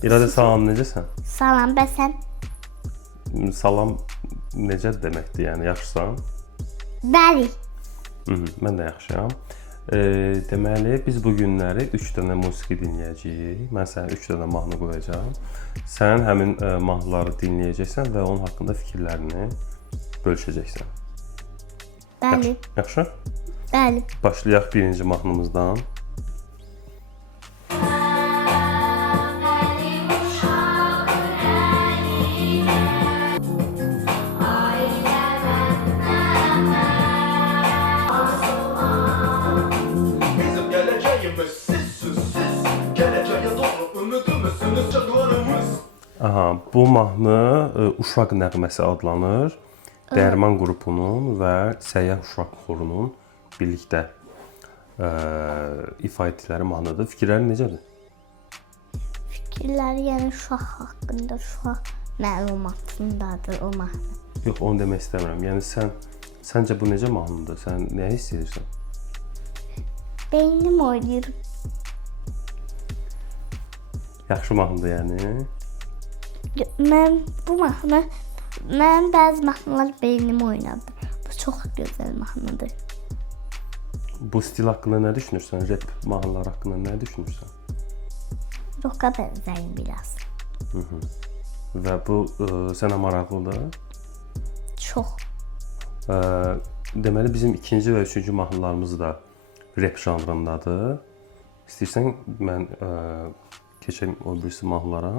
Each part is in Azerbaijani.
İradə salam, necəsən? Salam, bəs sən? Salam necə deməkdir, yəni yaxşısan? Bəli. Mən də yaxşıyam. Deməli, biz bu günləri 3 dənə musiqi dinləyəcəyik. Mən sənə 3 dənə mahnı qoyacağam. Sən həmin mahnıları dinləyəcəksən və onun haqqında fikirlərini bölüşəcəksən. Bəli. Yaxşı? Bəli. Başlayaq birinci mahnımızdan. Aha, bu mahnı Uşaq nəğməsi adlanır. Dərman qrupunun və Səyyah Uşaq xorunun birlikdə ifa etdikləri mahnıdır. Fikirlərin necədir? Fikirləri yəni uşaq haqqında, uşaq məlumatındadır o mahnı. Yox, onu demək istəmirəm. Yəni səncə bu necə mahnıdır? Sən nə hiss edirsən? Beynim oynayır. Yaxşı mahnıdır yəni. Mən bəzi mahnılar beynim oynadı. Bu çox gözəl mahnıdır. Bu stil haqqında nə düşünürsən? Rap mahnılar haqqında nə düşünürsən? Roka bənzəyir biraz. Və bu sənə maraqlıdır? Çox. Deməli bizim ikinci və üçüncü mahnılarımız da rap janrındadır. İstəyirsən mən keçəm o birisi mahnılara.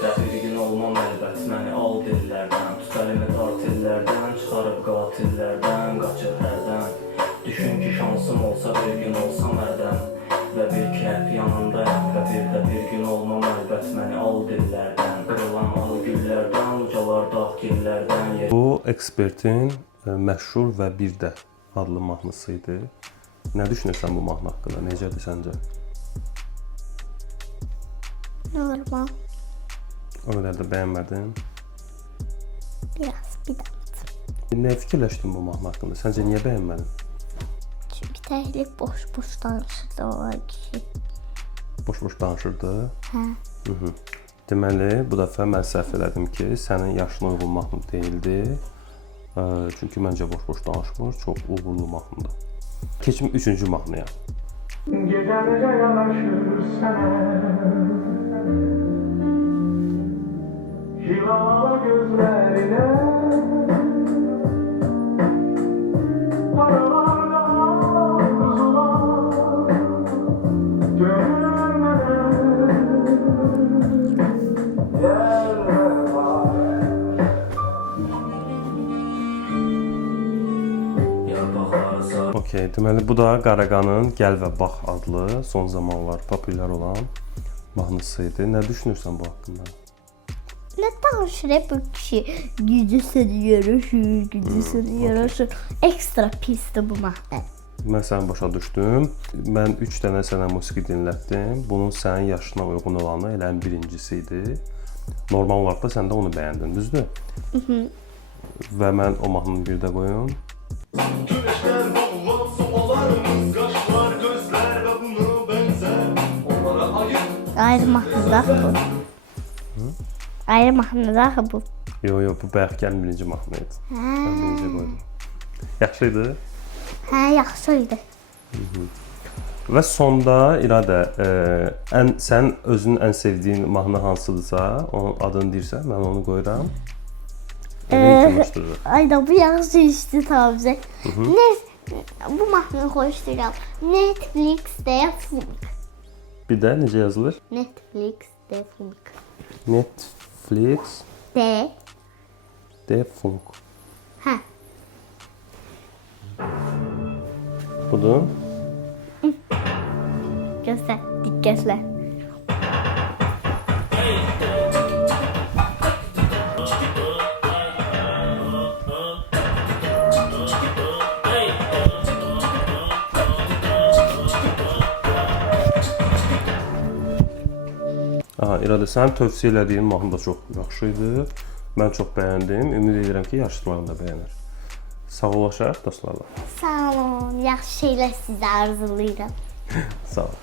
Bir gün olmam əlbət məni al dillərdən, tut əlimi tartillərdən, çıxarıb qatillərdən, qaçır hərdən. Düşün ki şansım olsa bir gün olsam ərdən və bil ki hep yanındayım və bir gün olmam əlbət məni al dillərdən, qırılan al güllərdən, ucalar dağ gillərdən. Bu Ekspertin məşhur və bir də adlı mahnısı idi. Nə düşünürsən bu mahnı haqqında? Necədir səncə? Normal. O qədər də bəyənmədin. Biraz bir dənə. Nə fikirləşdin bu mahnı haqqında? Səncə niyə bəyənmədin? Çünki təhlik boş-boş danışırdı o kişi. Boş-boş danışırdı. Hə. Deməli, bu dəfə mən səhv elədim ki, sənin yaşına uyğun mahnı deyildi. Çünki məncə boş-boş danışmır, çox uğurlu mahnıdır. Keçim üçüncü mahnıya. Gecəlicə yanaşır sənə Hilala gözlərinə Paralarda arzular Gönül mənə Yer var Okey, deməli bu da Qaraqanın Gəl və Bax adlı son zamanlar populyar olan mahnısı idi. Nə düşünürsən bu haqqında? Nə danışır bu kişi? Gücüsünü yaraşır. Ekstra pisdir bu mahnı. Mən səni başa düşdüm. Mən 3 dənə sənə musiqi dinlətdim. Bunun sənin yaşına uyğun olanı elə birincisi idi. Normal olaraq da sən də onu bəyəndin, düzdür? Və mən o mahnını bir də qoyum. Güneşten boğulan sobalarımız Kaşlar, gözler ve bunu benzer Onlara ayıp Ayrı mahnıdır bu. Ayrı mahnıdır bu. Yo, bu bayaqkən birinci mahnı idi. Mən birinci qoydum. Yaxşıydı? Hə, yaxşıydı. Və sonda İradə, sən özünün ən sevdiyin mahnı hansıdırsa, onun adını deyirsən, mən onu qoyuram. Ay da bu yaxşı işdi tabi. Bu mahnını xoşlayıram. Netflix-də funk. Bir də necə yazılır? Netflix-də funk. Netflix de funk. Hə. Budur. Göstər, diqqətlə. İradə, sənin tövsiyə elədiyin mahnı da çox yaxşı idi. Mən çox bəyəndim. Ümid edirəm ki, yaşlılarım da bəyənir. Sağollaşaq dostlarla. Sağ olun, yaxşı şeylər sizə arzulayıram. Sağ ol.